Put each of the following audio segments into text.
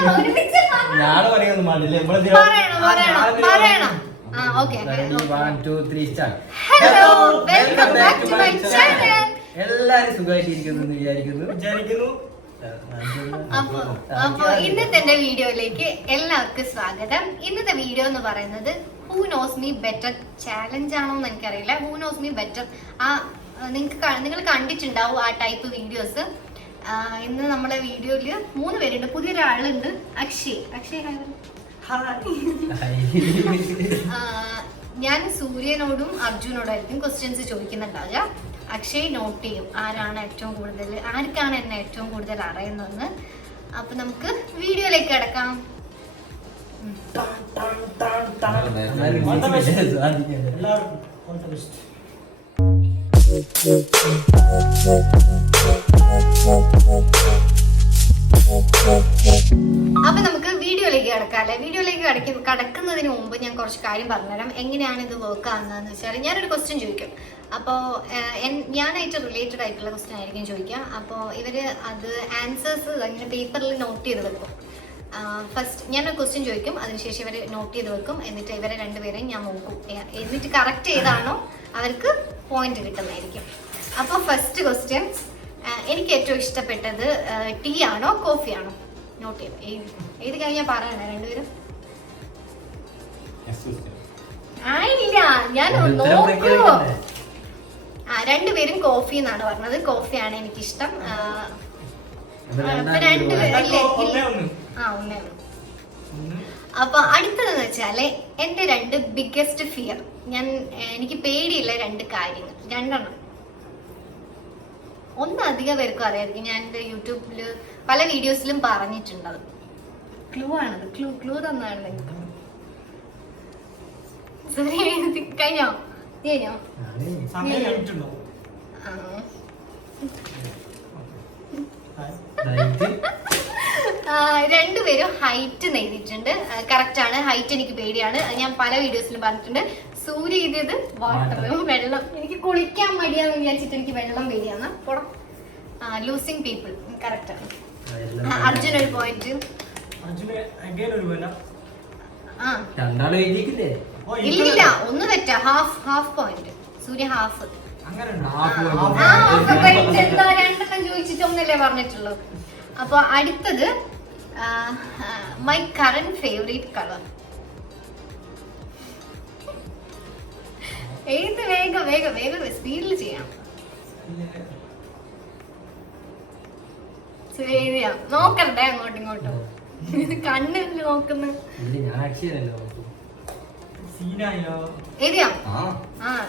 ഞാൻ പറയുന്നു പാടില്ലേ എല്ലാരും സുഖമായിട്ടിരിക്കുന്നു വിചാരിക്കുന്നു. അപ്പൊ ഇന്നത്തെ എന്റെ വീഡിയോയിലേക്ക് എല്ലാവർക്കും സ്വാഗതം. ഇന്നത്തെ വീഡിയോ എന്ന് പറയുന്നത് who knows me better challenge ആണോന്ന് എനിക്കറിയില്ല. ഹൂ നോസ് മീ ബെറ്റർ നിങ്ങൾ കണ്ടിട്ടുണ്ടാവും ആ ടൈപ്പ് വീഡിയോസ്. ഇന്ന് നമ്മളെ വീഡിയോയില് 3 പേരുണ്ട്. പുതിയൊരാളുണ്ട്, അക്ഷയ്. ഞാൻ സൂര്യനോടും അർജുനോടായിരിക്കും ക്വസ്റ്റ്യൻസ് ചോദിക്കുന്നുണ്ടാവുക. അക്ഷയ് നോട്ട് ചെയ്യും ആർക്കാണ് എന്നെ ഏറ്റവും കൂടുതൽ അറിയുന്നതെന്ന്. അപ്പൊ നമുക്ക് വീഡിയോയിലേക്ക് കിടക്കാം. അപ്പൊ നമുക്ക് വീഡിയോയിലേക്ക് കിടക്കാല്ലേ. വീഡിയോയിലേക്ക് കടക്കുന്നതിന് മുമ്പ് ഞാൻ കുറച്ച് കാര്യം പറഞ്ഞുതരാം. എങ്ങനെയാണ് ഇത് വർക്ക് ആകുന്നതെന്ന് വെച്ചാൽ, ഞാനൊരു ക്വസ്റ്റ്യൻ ചോദിക്കും. അപ്പോൾ ഞാനായിട്ട് റിലേറ്റഡ് ആയിട്ടുള്ള ക്വസ്റ്റ്യൻ ആയിരിക്കും ചോദിക്കുക. അപ്പോൾ ഇവര് അത് ആൻസേഴ്സ് അങ്ങനെ പേപ്പറിൽ നോട്ട് ചെയ്ത് വെക്കും. ഫസ്റ്റ് ഞാനൊരു ക്വസ്റ്റ്യൻ ചോദിക്കും, അതിനുശേഷം ഇവർ നോട്ട് ചെയ്ത് വെക്കും. എന്നിട്ട് ഇവരെ രണ്ടുപേരെയും ഞാൻ നോക്കും. എന്നിട്ട് കറക്റ്റ് ചെയ്താണോ അവർക്ക് പോയിന്റ് കിട്ടുന്നതായിരിക്കും. അപ്പോൾ ഫസ്റ്റ് ക്വസ്റ്റ്യൻ, എനിക്ക് ഏറ്റവും ഇഷ്ടപ്പെട്ടത് ടീ ആണോ കോഫി ആണോ? നോട്ട് ചെയ്ത് ഏത് കഴിഞ്ഞാൽ പറയണേ രണ്ടുപേരും. ആയില്ല, ഞാൻ നോക്കൂ. രണ്ടുപേരും കോഫി എന്നാണ് പറഞ്ഞത്. കോഫിയാണ് എനിക്കിഷ്ടം. അപ്പൊ അടുത്തതെന്ന് വെച്ചാല് എന്റെ 2 ബിഗ്ഗസ്റ്റ് ഫിയർ, എനിക്ക് പേടിയുള്ള 2 കാര്യങ്ങൾ, 2 എണ്ണം. ഒന്ന് അധികം പേർക്കും അറിയായിരിക്കും, ഞാൻ എന്റെ യൂട്യൂബില് പല വീഡിയോസിലും പറഞ്ഞിട്ടുണ്ടത്. ക്ലൂ ആണത്. ക്ലൂ തന്നാണ് നിങ്ങൾക്ക്. കഴിഞ്ഞോ? രണ്ടുപേരും ഹൈറ്റ് എഴുതിയിട്ടുണ്ട്. കറക്റ്റ് ആണ്. ഹൈറ്റ് എനിക്ക് പേടിയാണ്, ഞാൻ പല വീഡിയോസിലും പറഞ്ഞിട്ടുണ്ട്. സൂര്യ എഴുതിയത് വാട്ടറും വെള്ളം. എനിക്ക് കുളിക്കാൻ മടിയാന്ന് വിചാരിച്ചിട്ട് എനിക്ക് വെള്ളം പേടിയാണ്. ലൂസിങ് പീപ്പിൾ കറക്റ്റ് ആണ്. അർജുൻ ഒരു പോയിന്റ്. ഇല്ല, ഒന്ന് തെറ്റാ. Half point. സൂര്യ ഹാഫ്. എന്താ 2 എണ്ണം ചോദിച്ചിട്ട് ഒന്നല്ലേ പറഞ്ഞിട്ടുള്ളൂ. അപ്പൊ അടുത്തത് മൈ കറന്റ് ഫേവറേറ്റ് കളർ. ഏത് വേഗം സ്പീഡിൽ ചെയ്യാം. നോക്കണ്ടേ അങ്ങോട്ടും ഇങ്ങോട്ടും, കണ്ണിൽ നോക്കുന്നു.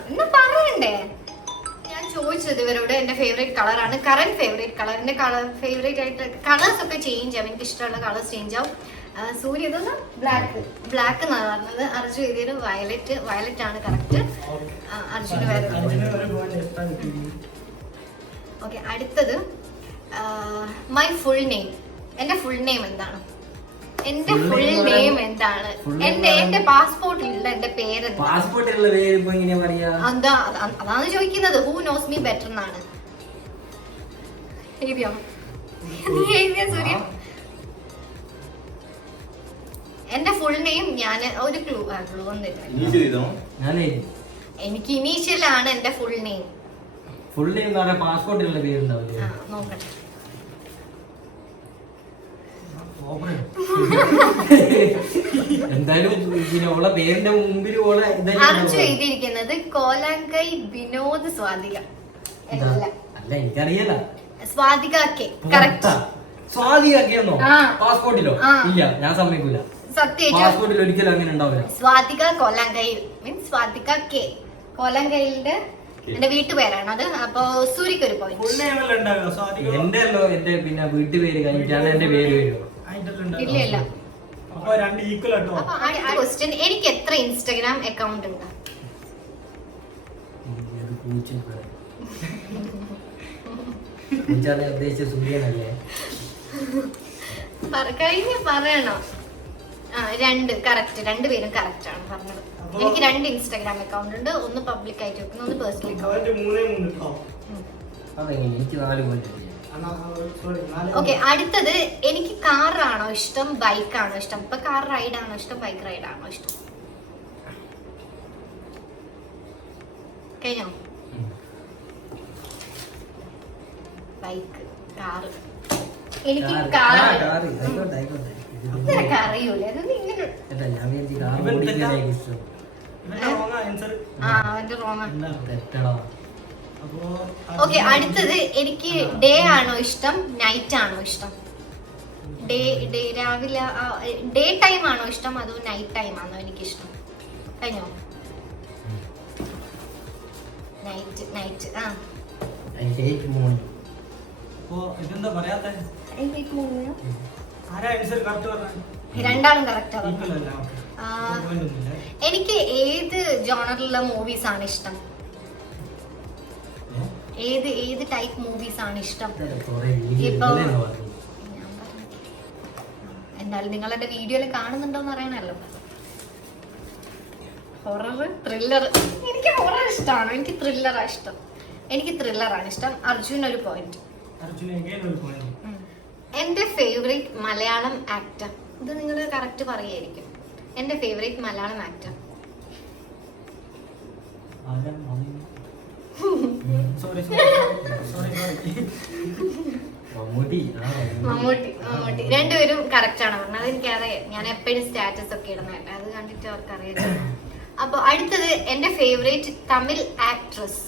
എന്നാ പറയണ്ടേ? ഞാൻ ചോദിച്ചത് ഇവരോട് എന്റെ ഫേവറേറ്റ് കളറാണ്, കറന്റ് ഫേവറേറ്റ് കളർ. എന്റെ ഫേവറേറ്റ് ആയിട്ട് കളേഴ്സ് ഒക്കെ ചേഞ്ച് ആവും, എനിക്ക് ഇഷ്ടമുള്ള കളേഴ്സ് ചേഞ്ച് ആവും. സൂര്യ ഇതൊന്ന് ബ്ലാക്ക് എന്നാണ് പറഞ്ഞത്. അർജുൻ എഴുതിയത് വയലറ്റ് ആണ് കറക്റ്റ്. അർജുന് വേറെ. ഓക്കെ, അടുത്തത് മൈ ഫുൾ നെയിം. എന്റെ ഫുൾ നെയിം എന്താണ്? എന്റെ ഫുൾ നെയിം എന്താണ്? എന്റെ പാസ്പോർട്ടിലുള്ള എന്റെ പേര് അതാണ് ചോദിക്കുന്നത്. ഹൂ നോസ് മീ ബെറ്റർ എന്നാണ്. എഴുതിയോ? നീ എഴുതിയ സൂര്യ? എന്റെ ഫുൾ നെയിം ഞാൻ ഒരു ക്ലൂ ഒന്നും. എനിക്ക് ഇനീഷ്യൽ ആണ് എന്റെ ഫുൾ നെയിം. പാസ്പോർട്ടിലുള്ള പേരുണ്ടാവില്ലേ? നോക്കട്ടെ. എന്തായാലും പേരിന്റെ മുമ്പിൽ അർജു എഴുതിയിരിക്കുന്നത് കോലാങ്കൈ വിനോദ് സ്വാതിക. അല്ല, എനിക്കറിയില്ല. Swathika K. Correct. Swathika K എന്നോ പാസ്പോർട്ടിലോ? ഇല്ല, ഞാൻ സമ്മതിക്കൂല. സത്യം, പാസ്പോർട്ടിൽ ഒരിക്കലും അങ്ങനെ ഉണ്ടാവില്ല. Swathika Kolankai means Swathika K. കോലാങ്കൈലിന്റെ എന്റെ വീട്ടുപേരാണ് അത്. അപ്പൊ സൂര്യക്ക് ഒരു പോയിന്റ്. എന്റെ പിന്നെ വീട്ടുപേര് കഴിഞ്ഞിട്ടാണ് എന്റെ പേര് വരുമോ? ഇല്ല. ക്വസ്റ്റ്യൻ, എനിക്ക് എത്ര ഇൻസ്റ്റഗ്രാം അക്കൗണ്ട് ഉണ്ട്? കഴിഞ്ഞ പറയണോ? 2 കറക്റ്റ്. 2 പേരും കറക്റ്റ് ആണ് പറഞ്ഞത്. എനിക്ക് 2 ഇൻസ്റ്റാഗ്രാം അക്കൗണ്ട് ഉണ്ട്. ഒന്ന് പബ്ലിക് ആയിട്ട് വെക്കുന്നു, ഒന്ന് പേഴ്സണൽ അക്കൗണ്ട്. ഓക്കെ, അടുത്തത് എനിക്ക് കാറാണോ ഇഷ്ടം ബൈക്കാണോ ഇഷ്ടം? ഇപ്പൊ കാർ റൈഡാണോ ഇഷ്ടം ബൈക്ക് റൈഡാണോ ഇഷ്ടം? കഴിഞ്ഞോ? Bike, car. എനിക്ക് കാറ് നിനക്ക് അറിയൂലേ? അതൊന്നും ഇങ്ങനെ അവന്റെ റോങ്. ഓക്കെ, അടുത്തത് എനിക്ക് ഡേ ആണോ ഇഷ്ടം നൈറ്റ് ആണോ ഇഷ്ടം? ഡേ രാവിലെ ഡേ ടൈം ആണോ ഇഷ്ടം അതോ നൈറ്റ് ടൈം ആണോ എനിക്കിഷ്ടം? കഴിഞ്ഞോ? Night night. രണ്ടാളും കറക്റ്റ് ആണ്. എനിക്ക് ഏത് ജോണറിലുള്ള മൂവീസ് ആണ് ഇഷ്ടം? ഏത് ടൈപ്പ് മൂവീസ് ആണ് ഇഷ്ടം? ഇപ്പൊ എന്തായാലും നിങ്ങൾ എന്റെ വീഡിയോയിൽ കാണുന്നുണ്ടോന്ന് അറിയണല്ലോ. Horror, thriller. എനിക്ക് ഹൊറർ ഇഷ്ടമാണോ? എനിക്ക് ത്രില്ലറാണ് ഇഷ്ടം. എനിക്ക് ത്രില്ലറാണ് ഇഷ്ടം. അർജുൻ ഒരു പോയിന്റ്. എന്റെ ഫേവറേറ്റ് മലയാളം ആക്ടർ, ഇത് നിങ്ങൾ കറക്റ്റ് പറയായിരിക്കും. എന്റെ ഫേവറേറ്റ് മലയാളം ആക്ടർ മമ്മൂട്ടി. രണ്ടുപേരും കറക്റ്റ് ആണ് പറഞ്ഞത്. അതെനിക്കറിയാം, ഞാൻ എപ്പോഴും സ്റ്റാറ്റസ് ഒക്കെ ഇടുന്നതല്ല, അത് കണ്ടിട്ട് അവർക്ക് അറിയാം. അപ്പൊ അടുത്തത് എന്റെ favourite Tamil actress.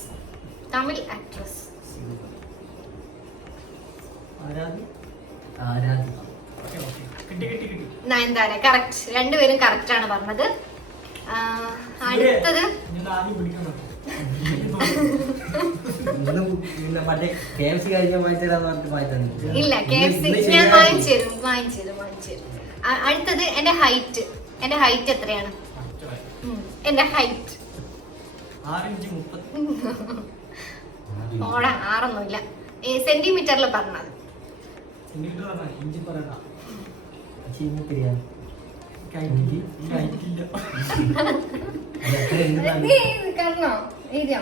Nayanthara. Correct, രണ്ടുപേരും കറക്റ്റ് ആണ് പറഞ്ഞത്. അടുത്തത് ഇല്ല, KFC ഞാൻ വാങ്ങിച്ചു തരും. അടുത്തത് എന്റെ ഹൈറ്റ്. എന്റെ ഹൈറ്റ് എത്രയാണ്? എന്റെ ഹൈറ്റ് 6ഒന്നുമില്ല, സെന്റിമീറ്ററിൽ പറഞ്ഞത്. കാരണോ എഴുതിയോ?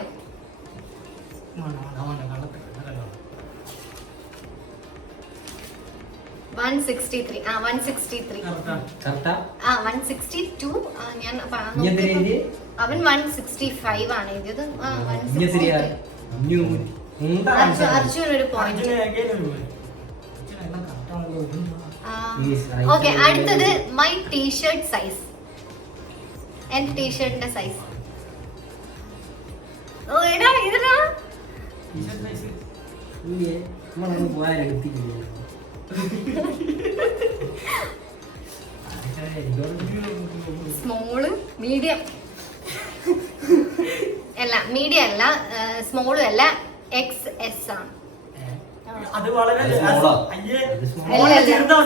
163. 163. 162. ഞാൻ അവൻ 165 ആണ് എഴുതിയത്. അർജുൻ ഒരു പോയിന്റ്. ഓക്കെ, അടുത്തത് മൈ ടീഷർട്ട് സൈസ്. എന്റെ ടീഷർട്ടിന്റെ സൈസ് സ്മോള്, മീഡിയം അല്ല, മീഡിയം അല്ല, സ്മോളും അല്ല, XS ആണ്.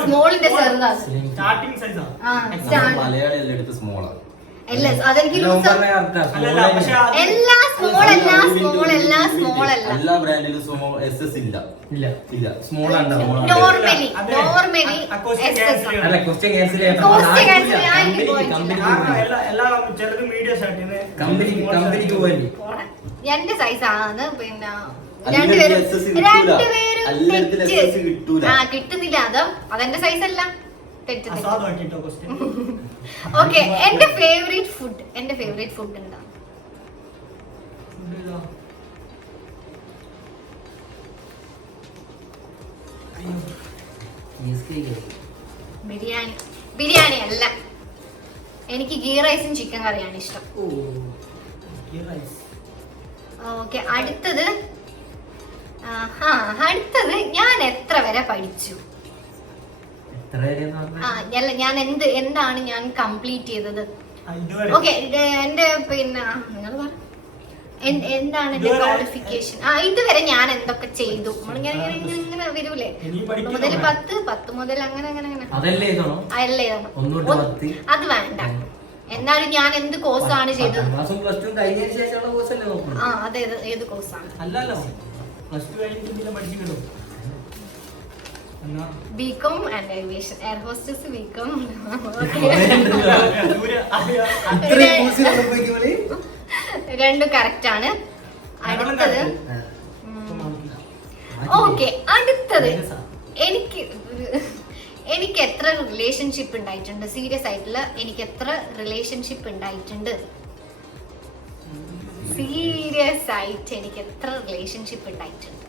സ്മോളിന്റെ ചെറുതാണ്. എല്ലാ ബ്രാൻഡിലും SS ഇല്ല. നോർമലി എന്റെ സൈസ് ആണ്. പിന്നെ കിട്ടുന്നില്ല, അതെന്റെ സൈസ് അല്ല. ഓക്കെ, എന്റെ ഫേവറേറ്റ് ഫുഡ്. എന്താ? ബിരിയാണി അല്ല, എനിക്ക് ഗീ റൈസും ചിക്കൻ കറിയാണ് ഇഷ്ടം. ഓക്കെ, അടുത്തത് ഞാൻ എത്ര വരെ പഠിച്ചു? ഞാൻ എന്താണ് ഞാൻ കംപ്ലീറ്റ് ചെയ്തത്? ഓക്കെ, എന്റെ പിന്നെ നിങ്ങൾ പറ, എന്താണ് എന്റെ ക്വാളിഫിക്കേഷൻ? ഇതുവരെ ഞാൻ എന്തൊക്കെ ചെയ്തു? നമ്മളിങ്ങനെ വരൂലേ, 1 മുതൽ 10 മുതൽ അങ്ങനെ അതല്ലേ അത് വേണ്ട. എന്നാലും ഞാൻ എന്ത് കോഴ്സാണ് ചെയ്തത്? അതെ, ഏത് കോഴ്സാണ്? BCom and aviation, air hostess BCom. രണ്ടും കറക്റ്റ് ആണ്. അടുത്തത് ഓക്കെ, അടുത്തത് എനിക്ക് എത്ര റിലേഷൻഷിപ്പ് ഉണ്ടായിട്ടുണ്ട്? സീരിയസ് ആയിട്ടുള്ള എനിക്ക് എത്ര റിലേഷൻഷിപ്പ് ഉണ്ടായിട്ടുണ്ട്? സീരിയസ് ആയിട്ട് എനിക്ക് എത്ര റിലേഷൻഷിപ്പ് ഉണ്ടായിട്ടുണ്ട്?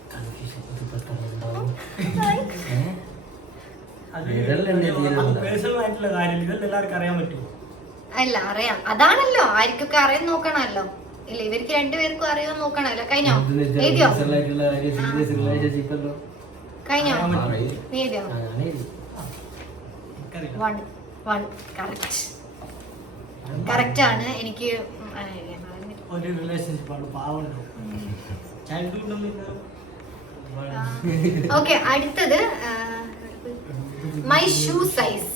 അല്ല, അറിയാം, അതാണല്ലോ, ആർക്കൊക്കെ അറിയാൻ നോക്കണമല്ലോ. ഇല്ല, ഇവർക്ക് രണ്ടുപേർക്കും അറിയാൻ നോക്കണമല്ലോ. കഴിഞ്ഞോ? എഴുതിയോ? കഴിഞ്ഞോ? നീ എഴുതിയോ? 1 കറക്റ്റ് ആണ്. എനിക്ക് ഒരു റിലേഷൻഷിപ്പ് ആണ്, പാവണ്ടോ ഓക്കെ. അടുത്തത് മൈ ഷൂ സൈസ്.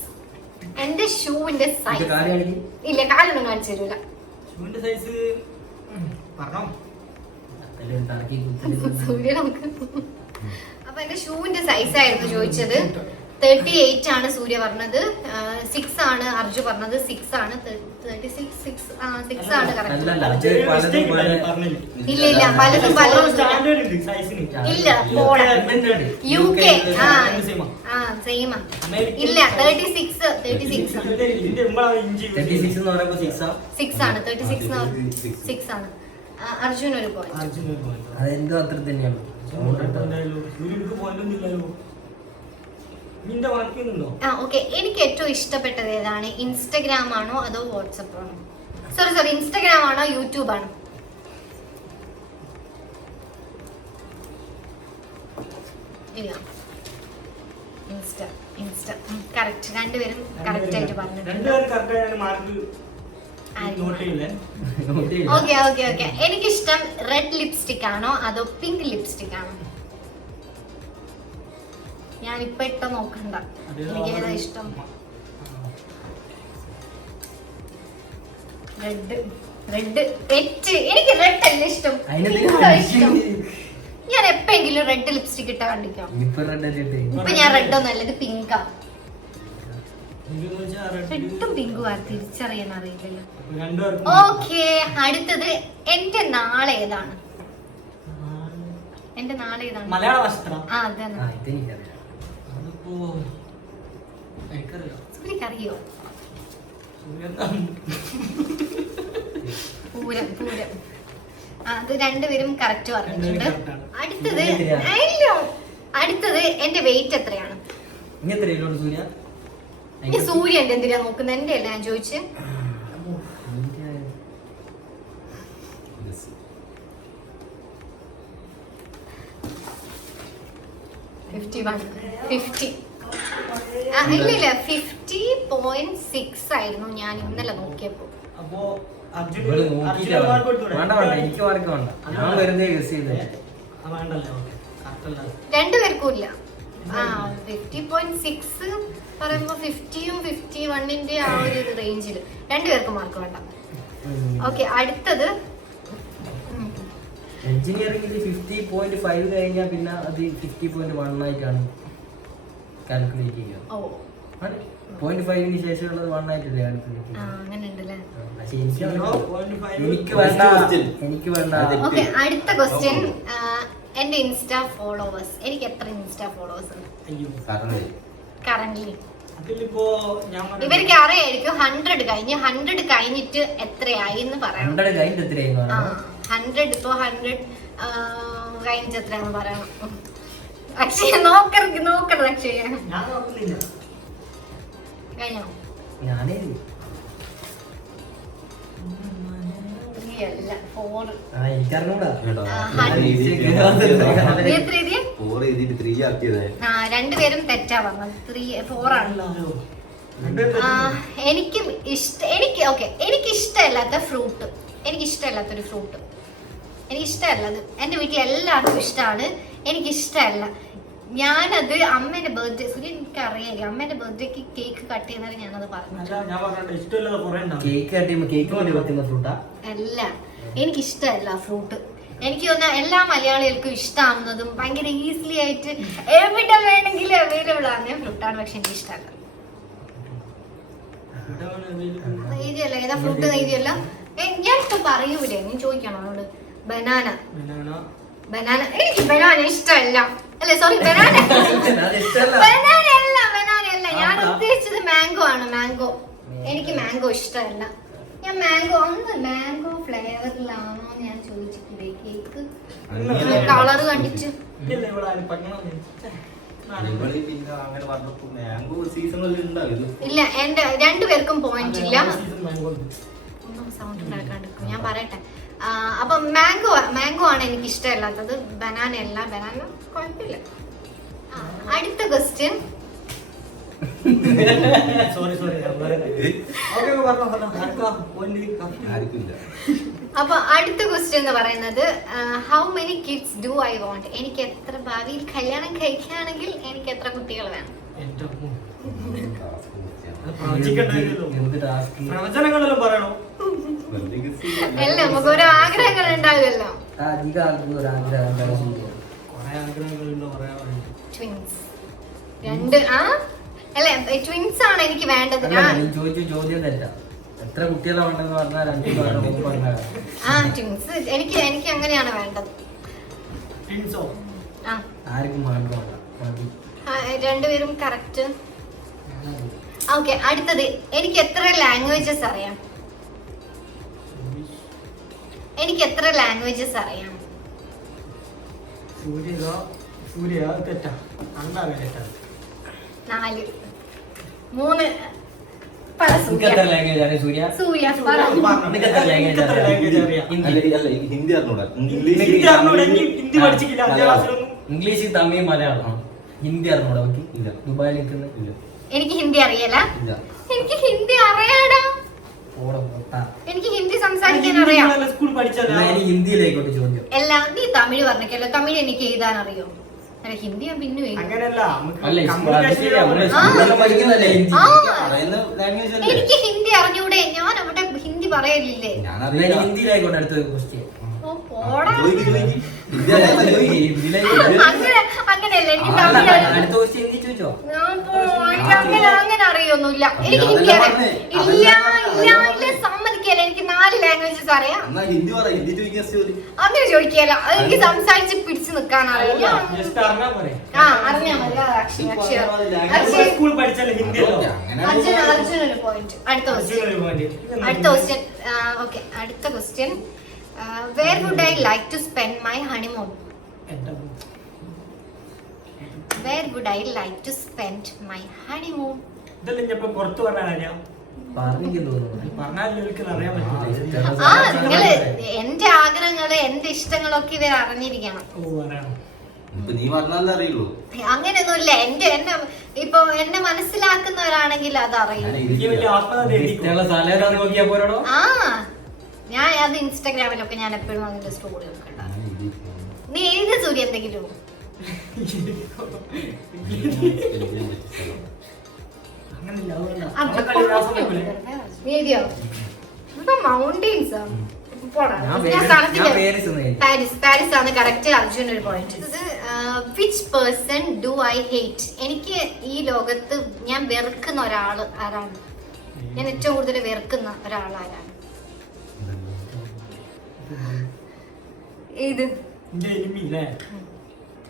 എന്റെ ഷൂവിന്റെ സൈസ് ഇല്ല, കാലൊന്നും കാണിച്ചു തരൂല. ഷൂവിന്റെ സൈസ് പറഞ്ഞോ. സൂര്യ നമുക്ക്. അപ്പൊ എന്റെ ഷൂവിന്റെ സൈസ് ആയിരുന്നു ചോദിച്ചത്. 38 ആണ് സൂര്യ പറഞ്ഞത്, 6 ആണ് അർജു പറഞ്ഞത്, 6 ആണ്. 36 ആണ് കറക്റ്റ്. ഇല്ല ഇല്ല, പലതും ഇല്ല. UK same. ഇല്ല, 36 ആണ്. 36 ആണ്. അർജുൻ ഒരു പോയിന്റ്. അതെന്തോ അത്ര തന്നെയാണ്. ഓക്കെ, എനിക്ക് ഏറ്റവും ഇഷ്ടപ്പെട്ടത് ഏതാണ്? ഇൻസ്റ്റഗ്രാം ആണോ അതോ വാട്സപ്പ് ആണോ? സോറി, ഇൻസ്റ്റഗ്രാം ആണോ യൂട്യൂബ് ആണോ? ഇല്ല, ഇൻസ്റ്റ കറക്റ്റ്. രണ്ടുപേരും കറക്റ്റ് ആയിട്ട് പറഞ്ഞിട്ടുണ്ട്. ഓക്കെ. എനിക്കിഷ്ടം റെഡ് ലിപ്സ്റ്റിക് ആണോ അതോ പിങ്ക് ലിപ്സ്റ്റിക് ആണോ? ഞാനിപ്പോ ഇട്ടോ നോക്കണ്ട, എനിക്ക് ഏതാ ഇഷ്ടം? റെഡ്. എനിക്ക് റെഡ് അല്ല ഇഷ്ടം, ഇഷ്ടം. ഞാൻ എപ്പോഴെങ്കിലും റെഡ് ലിപ്സ്റ്റിക് ഇട്ടാ കണ്ടിക്കാം. ഇപ്പൊ ഞാൻ റെഡ് ഒന്നല്ല, ഇത് പിങ്കാ. റെഡും പിങ്കും തിരിച്ചറിയാൻ അറിയില്ലല്ലോ. ഓക്കെ, അടുത്തത് എന്റെ നാളെ ഏതാണ്? എന്റെ നാളെ ഏതാണ്? മലയാള വസ്ത്രം. അതന്നെ. സൂര്യക്കറിയോ? പൂരം. അത് രണ്ടുപേരും കറക്റ്റ് പറഞ്ഞിട്ടുണ്ട്. അടുത്തത് എന്റെ വെയിറ്റ് എത്രയാണ്? സൂര്യന്റെ എന്തിനാ നോക്കുന്നത്? എന്റെ അല്ല ഞാൻ ചോദിച്ചു. 50. ഇല്ല 50.6 ആയിരുന്നു ഞാൻ ഇന്നലെ നോക്കിയപ്പോ. രണ്ടുപേർക്കും ഇല്ല. 50.6 പറയുമ്പോ 50യും 51ന്റെ ആ ഒരു റേഞ്ചില് രണ്ടുപേർക്കും മാർക്ക് വേണ്ട. ഓക്കെ, അടുത്തത് എഞ്ചിനീയറിംഗിൽ 50.5 കഴിഞ്ഞാൽ പിന്നെ അത് 50.1 ആയിട്ടാണ് കാൽക്കുലേറ്റ് ചെയ്യുക. 0.5ന് ശേഷമുള്ളത് 1 ആയിട്ടല്ലേ കാൽക്കുലേറ്റ് ചെയ്യുക. എനിക്ക് വേണ്ട. ഓക്കെ, അടുത്ത ക്വസ്റ്റ്യൻ. എന്റെ ഇൻസ്റ്റാ ഫോളോവേഴ്സ്, എനിക്ക് എത്ര ഇൻസ്റ്റാ ഫോളോവേഴ്സ് ഉണ്ട് കറന്റ്ലി? ഇവർക്ക് അറിയായിരിക്കും. 100 കഴിഞ്ഞിട്ട് എത്രയായി എന്ന് പറയണം. 100 കഴിഞ്ഞിട്ട് എത്രയായി? 100 ഇപ്പൊ 100 കഴിഞ്ഞിട്ട് എത്രയാന്ന് പറയണം. അക്ഷയ നോക്കണം. അക്ഷയ കഴിഞ്ഞോ? ഞാനേ രണ്ടുപേരും തെറ്റാ പറഞ്ഞത്. 4 ആണല്ലോ. എനിക്ക് ഇഷ്ടമല്ലാത്തൊരു ഫ്രൂട്ട്. എനിക്കിഷ്ടമല്ലത്. എന്റെ വീട്ടിൽ എല്ലാവർക്കും ഇഷ്ടമാണ്, എനിക്കിഷ്ടമല്ല. ഞാനത് അമ്മേന്റെ ബർത്ത്ഡേ, എനിക്ക് അറിയാം, അമ്മേന്റെ ബർത്ത്ഡേക്ക് കേക്ക് കട്ട് ചെയ്യുന്നത് ഞാനത് പറഞ്ഞു. അല്ല, എനിക്കിഷ്ടമല്ല ഫ്രൂട്ട്. എനിക്ക് തോന്നുന്ന എല്ലാ മലയാളികൾക്കും ഇഷ്ടമാവുന്നതും ഭയങ്കര ഈസിലി ആയിട്ട് എവിടെ വേണമെങ്കിലും അവൈലബിൾ ആവുന്ന ഫ്രൂട്ടാണ്. പക്ഷെ എനിക്ക് ഇഷ്ടമല്ല. നെയ്തിയല്ല, ഏതാ ഫ്രൂട്ട്? നെയ്തിയല്ല. ഞാനിപ്പോ പറയൂലേ, നീ ചോദിക്കണം അവളോട്. ബനാന. എനിക്ക് ബനാന ഇഷ്ടമല്ല. അല്ല സോറി ബനാന അത് ഇഷ്ടല്ല. ബനാന അല്ല ഞാൻ ഉദ്ദേശിച്ചത് മാംഗോ ആണ്. മാംഗോ എനിക്ക് മാംഗോ ഇഷ്ടമല്ല. ഞാൻ മാംഗോ ഫ്ലേവറിലാണോ ഞാൻ ചോദിച്ചിട്ടില്ലേ കേക്ക് കളർ കണ്ടിട്ട് ഇല്ല ഇവിടെ ആരും പഞ്ഞണം ഇവള് പിന്നെ അങ്ങനെ പറഞ്ഞപ്പോ മാംഗോ സീസണിൽ ഉണ്ടാവും. ഇല്ല. എന്റെ രണ്ടുപേർക്കും പോയിന്റ് ഇല്ല. മാംഗോ ഒന്നും സൗണ്ട് ഉണ്ടാക്കാണ്ടിരിക്കും. ഞാൻ പറയട്ടെ. അപ്പൊ മാംഗോ ആണ് എനിക്ക് ഇഷ്ടമല്ലാത്തത്. ബനാന അല്ല. ബനാന കുഴപ്പമില്ല. അടുത്ത ക്വസ്റ്റ്യൻ. സോറി ആർക്കില്ല. അപ്പൊ അടുത്ത ക്വസ്റ്റ്യൻ എന്ന് പറയുന്നത് how many kids do I want? എനിക്ക് എത്ര ഭാവിയിൽ കല്യാണം കഴിക്കുകയാണെങ്കിൽ എനിക്ക് എത്ര കുട്ടികൾ വേണം? എന്ത് ടാസ്ക്. പ്രവചനങ്ങളെല്ലാം പറയണോ? അല്ല നമുക്ക് ഓരോ ആഗ്രഹങ്ങൾ ഉണ്ടാവുമല്ലോ. അധികം ആൾക്കും ഒരു ആഗ്രഹം ഉണ്ടാവും ശരിയാ. കൊറേ ആഗ്രഹങ്ങളുണ്ടോ പറയാൻ ട്വിൻസ് രണ്ട് അല്ല ട്വിൻസ് ആണ് എനിക്ക് വേണ്ടത്. അല്ല, നീ ചോദിച്ച ചോദ്യം തെറ്റാ. എത്ര കുട്ടികളെ ഉണ്ടെന്ന് പറഞ്ഞാൽ 2 പറഞ്ഞാൽ ട്വിൻസ് എനിക്ക് അങ്ങനെയാണ് വേണ്ടത്. ട്വിൻസോ? ആർക്കും വേണ്ട. രണ്ടുപേരും കറക്റ്റ്. ഓക്കെ. അടുത്തത് എനിക്ക് എത്ര ലാംഗ്വേജസ് അറിയാം? എനിക്ക് എത്ര ലാംഗ്വേജസ് അറിയാം? സൂര്യ തെറ്റാ. അണ്ടാവേ തെറ്റാ. 4 3 പറ. എത്ര ലാംഗ്വേജ് അറിയാം സൂര്യ? സൂര്യ പറ. നിനക്ക് എത്ര ലാംഗ്വേജ് അറിയാം? അല്ല ഹിന്ദി അറിഞ്ഞൂടാ. ഹിന്ദി അറിഞ്ഞൂടാ. ഹിന്ദി പഠിച്ചിട്ടില്ല 5ാം ക്ലാസ്സിലൊന്നും. ഇംഗ്ലീഷ്, തമിഴ്, മലയാളം. ഹിന്ദി അറിഞ്ഞൂടാ? ഓക്കെ. ഇല്ല. ദുബായിൽ നിൽക്കുന്ന ഇല്ല. എനിക്ക് ഹിന്ദി അറിയില്ല. ഇല്ല. എനിക്ക് ഹിന്ദി അറിയാടാ. എനിക്ക് ഹിന്ദി സംസാരിക്കാൻ അറിയാം. സ്കൂളിൽ പഠിച്ചല്ല. ഇനി ഹിന്ദിയിലേക്കോട്ട് ചോദ്യം. എല്ലാം നീ തമിഴ് പറഞ്ഞല്ലോ. തമിഴ് എനിക്ക് എഴുതാൻ അറിയോ? അല്ല ഹിന്ദി ഞാൻ പിന്നെ എഴുതും. അങ്ങനെയല്ല. അല്ല സ്കൂളിൽ പഠിക്കുന്നതല്ലേ ഹിന്ദി. പറയുന്ന ലാംഗ്വേജ് അല്ലേ? എനിക്ക് ഹിന്ദി അറിഞ്ഞൂടെ? ഞാൻ അവിടെ ഹിന്ദി പറയലില്ലേ? ഞാനറിയില്ല. ഹിന്ദിയിലായിക്കോട്ടെ അടുത്ത ക്വസ്റ്റ്യൻ. ഓ പോടാ. ഹിന്ദി അറിയാത്ത ചോദിക്ക്. അങ്ങനെയല്ല. എനിക്ക് തമിഴ് അടുത്ത ക്വസ്റ്റ്യൻ ഹിന്ദി ചോദിച്ചോ? എനിക്ക് അങ്ങനെ അറിയൊന്നുമില്ല. എനിക്ക് ഹിന്ദി അറിയാം. ഇല്ല സമ്മതിക്കല്ല. എനിക്ക് 4 ലാംഗ്വേജസ് അറിയാം. എന്നാ ഹിന്ദി പറ. ഹിന്ദി ചോദിക്കാൻ സ്റ്റോറി. അങ്ങനെ ചോദിക്കല്ല. എനിക്ക് സംസാരിച്ച് പിടിച്ചു നിക്കാൻ അറിയില്ല. ജസ്റ്റ് അറിഞ്ഞാ പോരെ. അറിഞ്ഞാ മതി. സ്കൂളിൽ പഠിച്ചല്ലേ ഹിന്ദി അർജുനൊരു പോയിന്റ്. അടുത്ത ക്വസ്റ്റ്യൻ. ഓക്കെ. അടുത്ത question. Where would I like to spend my honeymoon? Where would I like to spend my honeymoon? ഇതെല്ലാം ഞാൻ ഇപ്പൊ പുറത്ത് പറഞ്ഞാൽ പറഞ്ഞെങ്കിൽ തോന്നുന്നു. പറഞ്ഞാലും അറിയാൻ പറ്റില്ല. നിങ്ങള് എന്റെ ആഗ്രഹങ്ങള് എന്റെ ഇഷ്ടങ്ങളൊക്കെ ഇവർ അറിഞ്ഞിരിക്കണം. ഇപ്പൊ നീ പറഞ്ഞാലേ അറിയുള്ളൂ. അങ്ങനെയൊന്നുമില്ല. എന്നെ മനസ്സിലാക്കുന്നവരാണെങ്കിൽ അത് അറിയും. ഇഷ്ടമുള്ള സ്ഥലം ഏതാന്ന് നോക്കിയാ പോരാടോ. ഞാൻ അത് ഇൻസ്റ്റാഗ്രാമിലൊക്കെ ഞാൻ എപ്പോഴും അതിന്റെ സ്റ്റോറി ഒക്കെ ഉണ്ടാവും. നീ എഴുതി സൂര്യ എന്തെങ്കിലും മൗണ്ടെയിൻസ് പാരീസ് ആണ് കറക്റ്റ്. അർജുൻ ഒരു point. Which person do I hate? എനിക്ക് ഈ ലോകത്ത് ഞാൻ വെറുക്കുന്ന ഒരാള് ആരാണ്? ഞാൻ ഏറ്റവും കൂടുതൽ വെറുക്കുന്ന ഒരാൾ ആരാണ്? ഇത്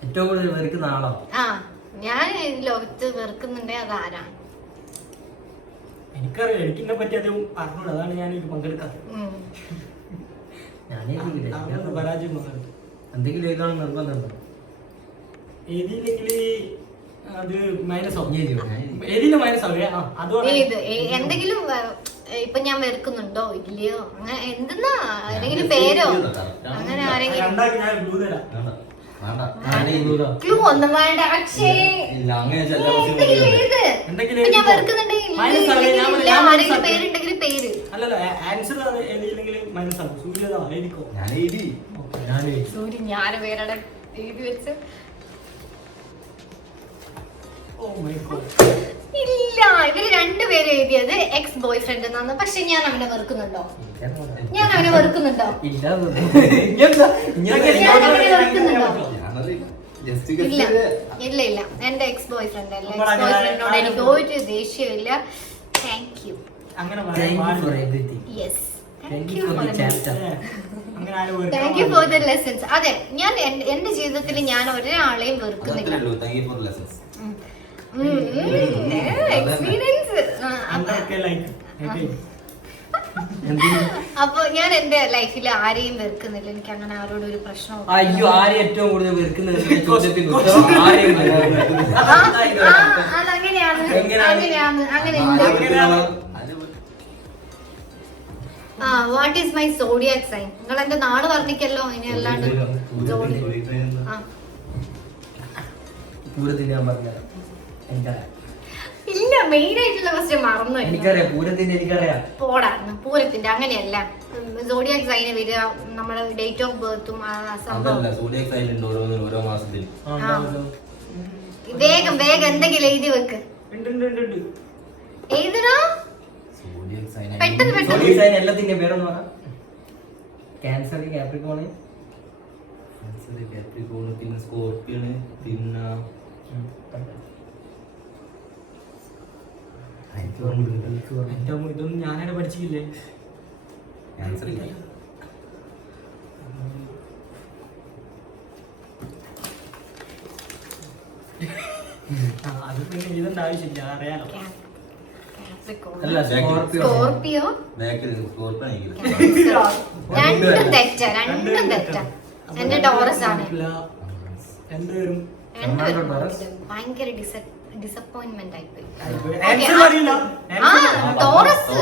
ഏറ്റവും കൂടുതൽ വെറുക്കുന്ന ആളോ? ഞാൻ ഈ ലോകത്ത് വെറുക്കുന്നുണ്ടേ അതാരാണ്? എനിക്കറിയാം. എനിക്കിന്നെ പറ്റി അതും അറിഞ്ഞൂടാ. അതാണ് ഞാൻ ഇത് പങ്കെടുക്കാത്തത്. പരാജയം എന്തെങ്കിലും എഴുതാൻ നിർബന്ധമുണ്ടോ? എന്തെങ്കിലും ഇപ്പൊ ഞാൻ വെറുക്കുന്നുണ്ടോ ഇല്ലയോ അങ്ങനെ എന്തെന്നാ ആരെങ്കിലും പേരോ അങ്ങനെ ആരെങ്കിലും ക്ലൂ ഒന്നും വേണ്ട. പക്ഷേ ഞാൻ വെറുക്കുന്നുണ്ടെങ്കിൽ ആരെങ്കിലും പേരുണ്ടെങ്കിൽ പേര്. സൂര്യ ഞാൻ പേരുടെ എഴുതി വെച്ച് ഇല്ല. ഇവര് 2 പേര് എഴുതിയത് എക്സ് ബോയ് ഫ്രണ്ട് എന്നാണ്. പക്ഷെ ഞാൻ അവനെ വെറുക്കുന്നുണ്ടോ? ഞാൻ അവനെ വെറുക്കുന്നുണ്ടോ? ഇല്ല. എന്റെ എക്സ് ബോയ് ഫ്രണ്ട് അല്ല. എക്സ് ബോയ് ഫ്രണ്ടിനോട് എനിക്ക് ഒരു ദേഷ്യമില്ല. Thank you. Yes. Thank you for the chapter. അങ്ങനെ ആരും Thank you for the lessons. അതെ, ഞാൻ എന്റെ ജീവിതത്തിൽ ഞാൻ ഒരാളെയും വെറുക്കുന്നില്ല. Thank you for the lessons. Experience. അതൊക്കെ ലൈക്ക് അപ്പൊ ഞാൻ എന്റെ ലൈഫിൽ ആരെയും വെറുക്കുന്നില്ല. എനിക്ക് അങ്ങനെ ആരോടും ഒരു പ്രശ്നവും അയ്യോ, ആരെ ഏറ്റവും കൂടുതൽ വെറുക്കുന്നത് ചോദ്യത്തിന് ഉത്തരം ആരെയും അതങ്ങനെയാണ്. എങ്ങനെയാണ്? അങ്ങനെയുണ്ട്. What is my zodiac sign? നിങ്ങൾ എന്റെ നാട് പറഞ്ഞിക്കല്ലോ. ഇനി അല്ലാണ്ട് പൂരത്തിന് ഞാൻ പറഞ്ഞുതരാം. എനിക്കറിയാം. ഇല്ല, മെയിൻ ആയിട്ടുള്ള ക്വസ്റ്റ്യൻ മറന്നു. എനിക്കറിയാം, പൂരത്തിന്റെ എനിക്കറിയാം. പോടാന്ന് പൂരത്തിന്റെ അങ്ങനെയല്ല. സോഡിയാക് സൈന് വരിക, നമ്മുടെ ഡേറ്റ് ഓഫ് ബർത്തും സംഭവം. ഓരോ മാസത്തിൽ വേഗം വേഗം എന്തെങ്കിലും എഴുതി വെക്ക്. എഴുതണോ? പെട്ടെന്ന് പെട്ടെന്ന്. സൈൻ എല്ലാത്തിന്റെ പേരൊന്നും പറ. ക്യാൻസർ, കാപ്രിക്കോണ്, പിന്നെ സ്കോർപ്പിയൻ, പിന്നെ ഇതൊന്നും ഞാനായിട്ട് പഠിച്ചില്ലേ. ക്യാൻസർ ഇല്ല. അത് പിന്നെ എഴുതേണ്ട ആവശ്യമില്ല, അറിയാലോ. അല്ല, സ്കോർപ്പിയോ. സ്കോർപ്പിയോ ബാക്കിൽ സ്കോർപ്പിയൻ ക്യാൻസറോ? രണ്ടും തെറ്റാ, രണ്ടും തെറ്റാ. എന്റെ ടോറസ് ആണ്. രണ്ടുപേരും ഭയങ്കര ഡിസപ്പോയിന്റ്മെന്റ് ആയിപ്പോയി. ആൻസർ അറിയില്ല. ടോറസ്.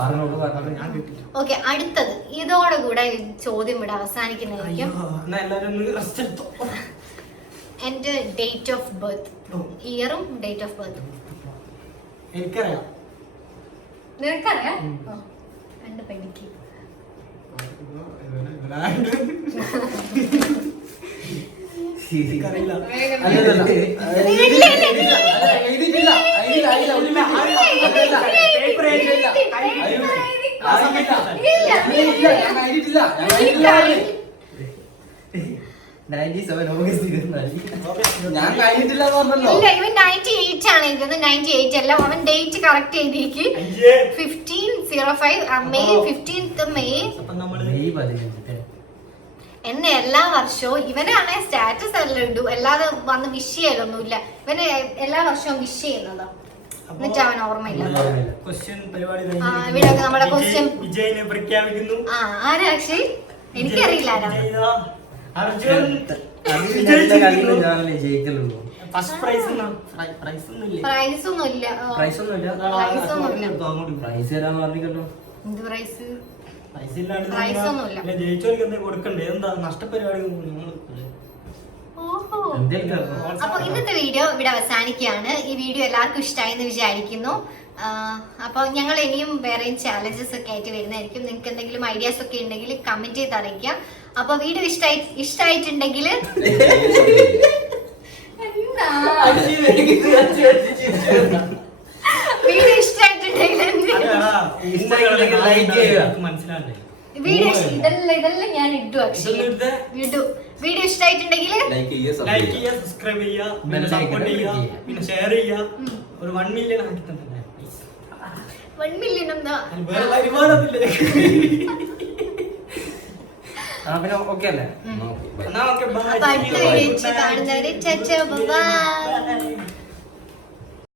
പറഞ്ഞോളൂ. ഞാൻ കിട്ടില്ല. ഓക്കെ, അടുത്തത്. ഇതോടെ കൂടെ ചോദ്യം ഇവിടെ അവസാനിക്കുന്നതായിരിക്കും. എന്നാ എല്ലാവരും ഒന്ന് റെസ്റ്റ് എടുത്തോ. എന്റെ ഡേറ്റ് ഓഫ് ബർത്ത്, ഇയറും ഡേറ്റ് ഓഫ് ബർത്തും എനിക്കറിയാം. നിനക്കറിയാം? രണ്ട് പെണ്ണിക്ക് എനിക്കറിയില്ല. ഞാൻ കഴിഞ്ഞിട്ടില്ല പറഞ്ഞല്ലോ. ഇല്ല, ഇവൻ 98 ആണ് എഴുതുന്നത്. 98 അല്ല, അവൻ ഡേറ്റ് കറക്റ്റ് എഴുതിക്ക്. 15/05 മെയ് 15th മെയ്. അപ്പൊ നമ്മള് എന്നെ എല്ലാ വർഷവും ഇവനാണെ സ്റ്റാറ്റസ് എല്ലാം ഇടും, അല്ലാതെ വന്ന് വിഷ് ചെയ്യലൊന്നുമില്ല. ഇവന് എല്ലാ വർഷവും വിഷ് ചെയ്യുന്നതാ, എന്നിട്ട് അവൻ ഓർമ്മയില്ല. ക്വസ്റ്റ്യൻ പരിപാടി ഇവിടെ നമ്മുടെ ക്വസ്റ്റ്യൻ വിജയിനെ പ്രഖ്യാപിക്കുന്നു. ആരാ അക്ഷയ്? എനിക്കറിയില്ല ആരാ. അർജുൻ ജയിക്കലുള്ളൂ. ഫസ്റ്റ് പ്രൈസ് പ്രൈസ് ഒന്നുമില്ല. പ്രൈസ് ഒന്നുമില്ല. പ്രൈസ് ഒന്നുമില്ല. പ്രൈസ് തരാന്ന് പറഞ്ഞിട്ടോ. എന്ത് പ്രൈസ്? പൈസ ഇല്ലാണ്ട് പ്രൈസ് ഒന്നുമില്ല. ജയിച്ചവർക്ക് എന്താ കൊടുക്കണ്ടേ? എന്താ നഷ്ടപരിപാടി? ഓഹോ. അപ്പൊ ഇന്നത്തെ വീഡിയോ ഇവിടെ അവസാനിക്കുകയാണ്. ഈ വീഡിയോ എല്ലാവർക്കും ഇഷ്ടമായി എന്ന് വിചാരിക്കുന്നു. അപ്പോൾ ഞങ്ങൾ ഇനിയും വേറെയും ചാലഞ്ചസ് ഒക്കെ ആയിട്ട് വരുന്നതായിരിക്കും. നിങ്ങൾക്ക് എന്തെങ്കിലും ഐഡിയാസ് ഒക്കെ ഉണ്ടെങ്കിൽ കമന്റ് ചെയ്ത് അറിയിക്കുക. അപ്പൊ വീഡിയോ ഇഷ്ടമായിട്ടുണ്ടെങ്കിൽ വീഡിയോ മനസ്സിലാണ്ടേ? ഇതെല്ലാം ഞാൻ ഇട്ടു. അക്ഷയ് വീഡിയോ ഇഷ്ടമായിട്ടുണ്ടെങ്കിൽ ലൈക്ക് ചെയ്യുക, സബ്സ്ക്രൈബ് ചെയ്യുക, പിന്നെ സപ്പോർട്ട് ചെയ്യുക, പിന്നെ ഷെയർ ചെയ്യുക. ഒരു 1 മില്യൺ ആക്കി തന്നെ 1 മില്യൺ എന്താ? വേറെ വരുമാനമില്ല. പിന്നെ ഓക്കെ അല്ലേ? എന്നാ ഓക്കെ, ബൈ. അപ്പൊ അടുത്ത വീഡിയോ കാണുന്നവരെ ബൈ.